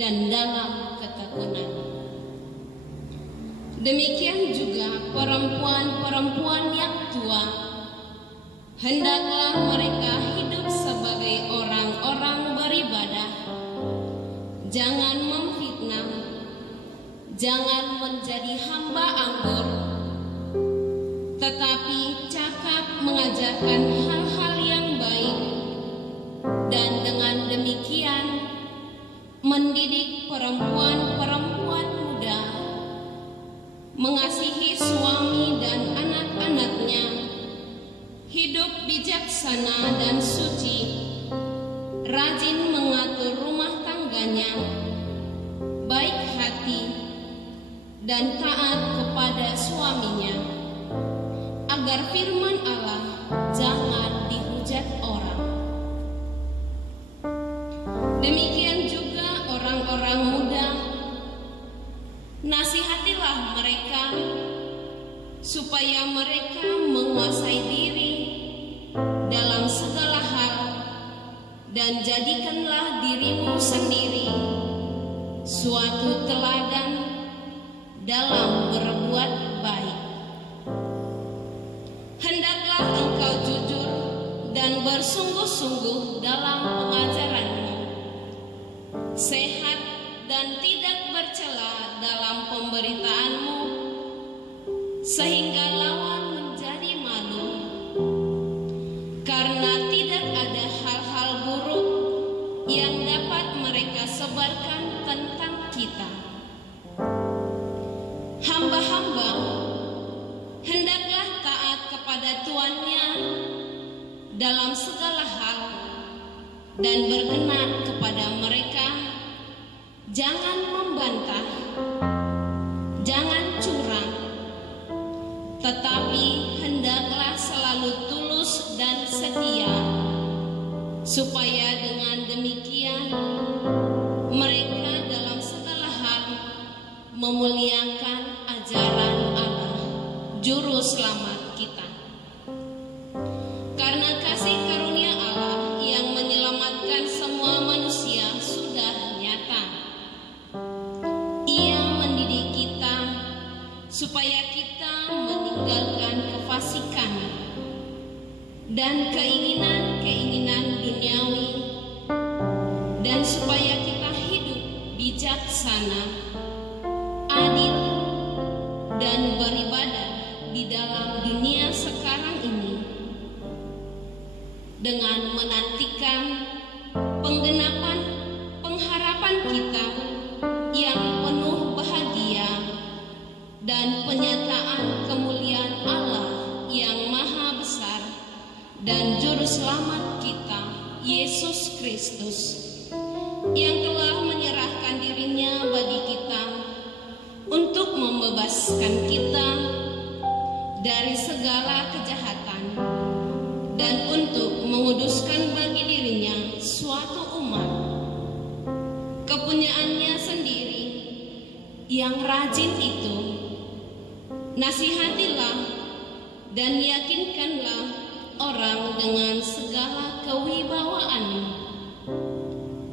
dan dalam ketekunan. Demikian juga perempuan-perempuan yang tua, hendaklah mereka hidup sebagai orang-orang beribadah, jangan memfitnah, jangan menjadi hamba anggur, tetapi cakap mengajarkan hal-hal yang baik, dan dengan demikian mendidik perempuan-perempuan muda mengasihi suami dan anak-anaknya, hidup bijaksana dan suci, rajin mengatur rumah tangganya, baik hati, dan taat kepada suaminya, agar firman Allah jangan dihujat orang. Demikian juga orang-orang muda, nasihatilah mereka supaya mereka menguasai diri dalam segala hal, dan jadikanlah dirimu sendiri suatu teladan dalam berbuat baik. Hendaklah engkau jujur dan bersungguh-sungguh dalam pengajaranmu, sehat dan tidak bercela dalam pemberitaanmu, sehingga lawan menjadi malu, karena tidak ada hal-hal buruk yang dapat mereka sebarkan tentang kita. Hamba-hamba hendaklah taat kepada tuannya dalam segala hal, dan berkenan kepada mereka, jangan membantah, jangan curang, tetapi hendaklah selalu tulus dan setia, supaya dengan demikian mereka dalam segala hal memuliakan ajaran Allah, Juru Selamat kita. Karena kasih karunia Allah yang menyelamatkan semua manusia sudah nyata. Ia mendidik kita supaya kita meninggalkan kefasikan dan keinginan-keinginan duniawi, dan supaya kita hidup bijaksana, adil, dan beribadah di dalam dunia sekarang ini, dengan menantikan penggenapan pengharapan kita yang penuh bahagia dan penyataan kemuliaan Allah yang maha besar dan Juru Selamat kita, Yesus Kristus, yang telah menyerahkan dirinya bagi kita untuk membebaskan kita dari segala kejahatan, dan untuk menguduskan bagi dirinya suatu umat, kepunyaannya sendiri yang rajin itu. Nasihatilah dan yakinkanlah orang dengan segala kewibawaanmu.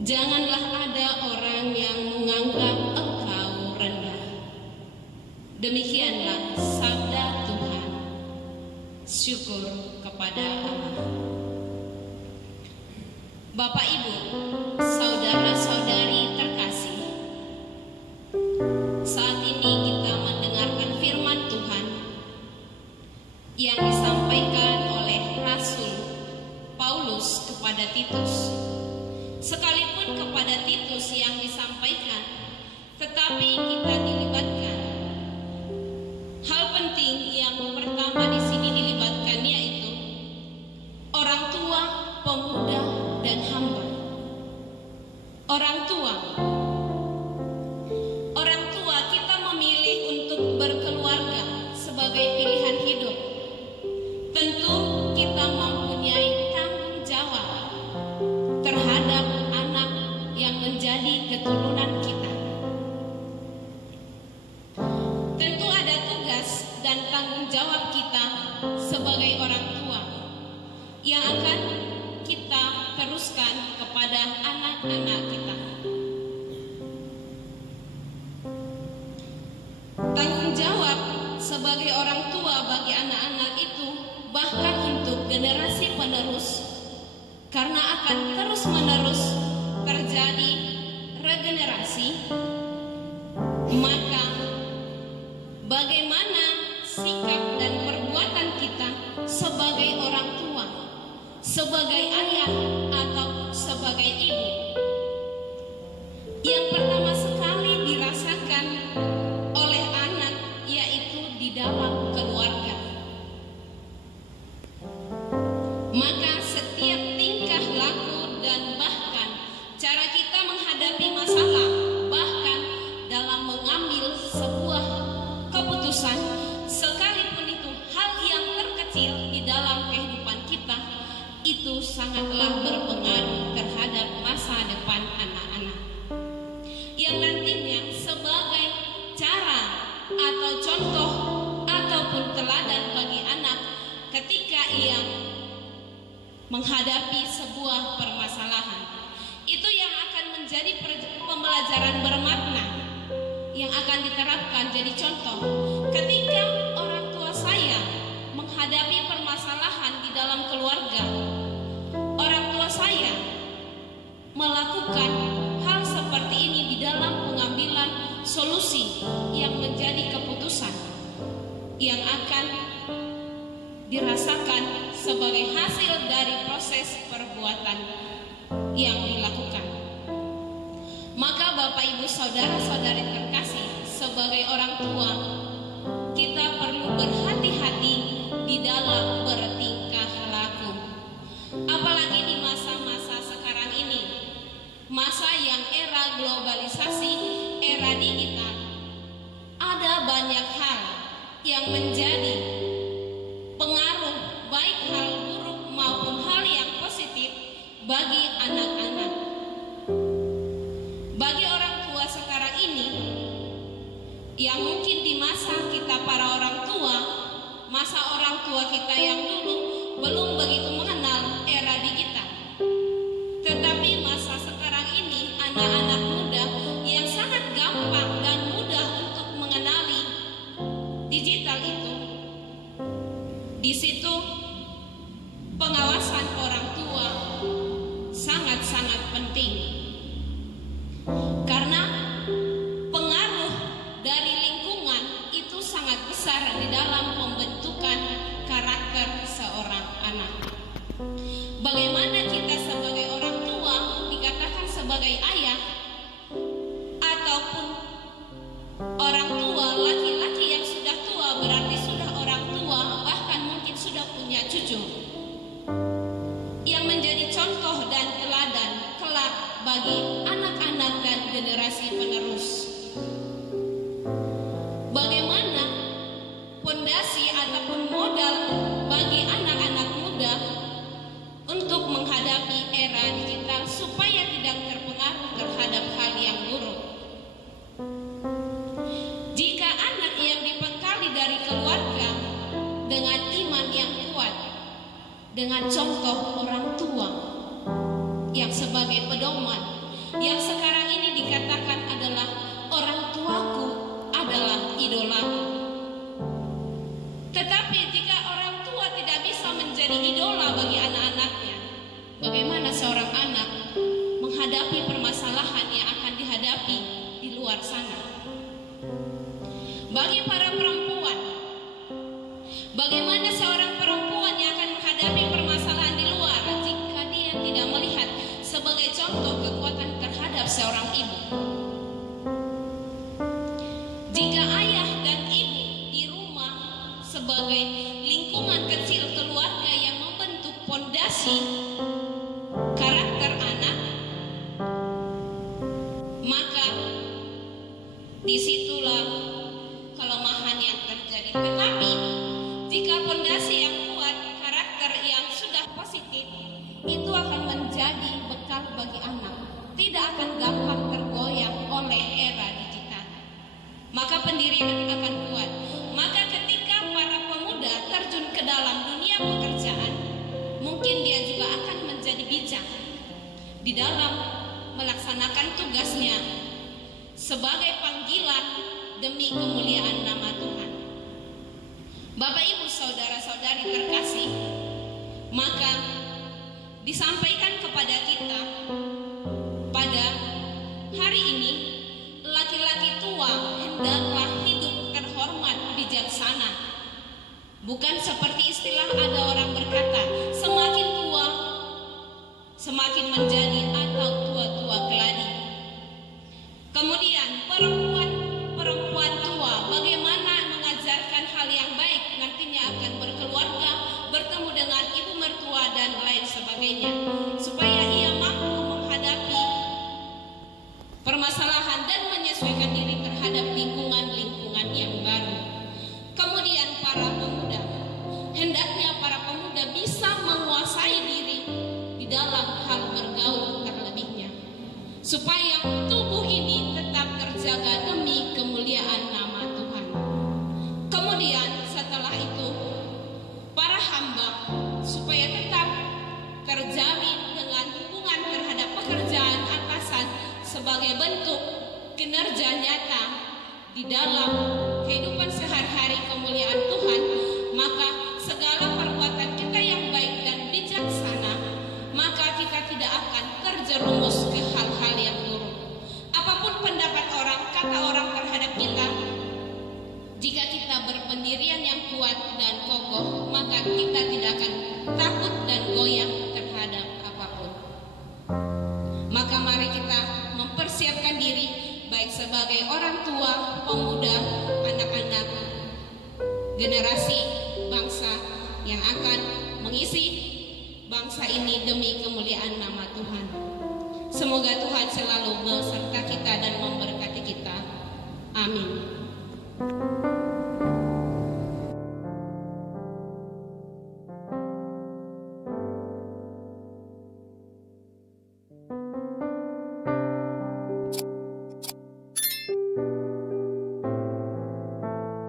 Janganlah ada orang yang menganggap engkau rendah. Demikianlah sabda Tuhan. Syukur kepada Allah. Bapak Ibu, saudara-saudari terkasih, saat ini kita mendengarkan firman Tuhan yang disampaikan oleh Rasul Paulus kepada Titus. Sekalipun kepada Titus yang disampaikan, tetapi kita dilibatkan. Hal penting yang pertama di sini dilibatkan yaitu orang tua, pemuda, dan hamba. Orang tua kita memilih untuk berkeluarga sebagai pilihan hidup. Tentu kita mempunyai tanggung jawab terhadap anak yang menjadi keturunan kita. Tentu ada tugas dan tanggung jawab kita sebagai orang tua yang akan kita teruskan kepada anak-anak kita. sebagai orang tua bagi anak-anak itu, bahkan untuk generasi penerus, karena akan terus-menerus terjadi regenerasi. Maka bagaimana sikap dan perbuatan kita sebagai orang tua, sebagai ayah atau sebagai ibu? Yang pertama sekali dirasakan oleh anak yaitu di dalam keluarga. Maka setiap tingkah laku dan bahkan cara kita menghadapi masalah, bahkan dalam mengambil sebuah keputusan, sekalipun itu hal yang terkecil di dalam kehidupan kita, itu sangatlah berpengaruh terhadap masa depan anak-anak, yang nantinya sebagai cara atau contoh ataupun teladan bagi anak ketika ia menghadapi sebuah permasalahan. Itu yang akan menjadi pembelajaran bermakna yang akan diterapkan jadi contoh ketika orang tua saya menghadapi permasalahan di dalam keluarga. Orang tua saya melakukan hal seperti ini di dalam pengambilan solusi yang menjadi keputusan yang akan dirasakan sebagai hasil dari proses perbuatan yang dilakukan. Maka Bapak Ibu saudara-saudari terkasih, sebagai orang tua kita perlu berhati-hati di dalam bertingkah laku. Apalagi di masa-masa sekarang ini, masa yang era globalisasi, era digital, ada banyak hal yang menjadi pengaruh, baik hal buruk maupun hal yang positif bagi anak-anak. Bagi orang tua sekarang ini, yang mungkin di masa kita para orang tua, masa orang tua kita yang dulu belum begitu mengenal era digital. Tetapi masa sekarang ini, anak-anak muda yang sangat gampang dan mudah untuk mengenali digital itu, di situ pengawasan orang tua sangat-sangat penting, karena pengaruh dari lingkungan itu sangat besar di dalam pembentukan karakter seorang anak. Bagaimana kita sebagai orang tua, dikatakan sebagai ayah ataupun orang tua laki-laki yang sudah tua, berarti sudah orang tua, bahkan mungkin sudah punya cucu, yang menjadi contoh dan teladan kelak bagi anak-anak dan generasi penerus. Bagaimana fondasi ataupun modal bagi anak-anak muda untuk menghadapi era digital supaya tidak terpengaruh terhadap hal yang buruk? Jika anak yang dibekali dari keluarga dengan iman yang kuat, dengan contoh orang tua yang sebagai pedoman, yang sekarang ini dikatakan adalah orang tuaku adalah idolaku. Tetapi jika orang tua tidak bisa menjadi idola bagi anak-anaknya, bagaimana seorang anak menghadapi permasalahan yang akan dihadapi di luar sana? Bagi para perempuan, bagaimana seorang perempuan yang akan menghadapi permasalahan di luar jika dia tidak melihat sebagai contoh kekuatan terhadap seorang ibu? Jika ayah dan ibu di rumah sebagai lingkungan kecil keluarga yang membentuk fondasi karakter anak, maka disitulah kelemahan yang terjadi. Tetapi jika fondasi yang kuat, karakter yang sudah positif, itu akan menjadi bekal bagi anak, tidak akan gampang tergoyang oleh era digital. Maka pendirian akan kuat. Maka ketika para pemuda terjun ke dalam dunia pekerjaan, mungkin dia juga akan menjadi bijak di dalam melaksanakan tugasnya sebagai panggilan demi kemuliaan nama Tuhan. Bapak Ibu saudara-saudari terkasih, maka disampaikan kepada kita pada hari ini, laki-laki tua hendaklah hidup terhormat bijaksana. Bukan seperti istilah ada orang berkata, semakin tua semakin menjadi atau tua-tua keladi. Kemudian perempuan tua bagaimana mengajarkan hal yang baik, nantinya akan berkeluarga, bertemu dengan ibu mertua dan lain sebagainya, supaya ia mampu menghadapi permasalahan dan menyesuaikan diri terhadap lingkungan-lingkungan yang baru. Kemudian para pemuda, hendaknya para pemuda bisa menguasai diri di dalam hal bergaul terlebihnya, supaya tubuh ini tetap terjaga demi kemuliaan nama Tuhan. Kemudian setelah itu para hamba supaya tetap terjamin dengan hubungan terhadap pekerjaan atasan sebagai bentuk kinerja nyata di dalam kehidupan sehari-hari kemuliaan Tuhan, maka segala perbuatan kita yang baik dan bijaksana, maka kita tidak akan terjerumus ke hal-hal yang buruk. Apapun pendapat orang, kata orang terhadap kita, jika kita berpendirian yang kuat dan kokoh, maka kita tidak akan takut dan goyah terhadap apapun. Maka mari kita mempersiapkan diri, baik sebagai orang tua, pemuda, anak-anak, generasi bangsa yang akan mengisi bangsa ini demi kemuliaan nama Tuhan. Semoga Tuhan selalu beserta kita dan memberkati kita. Amin.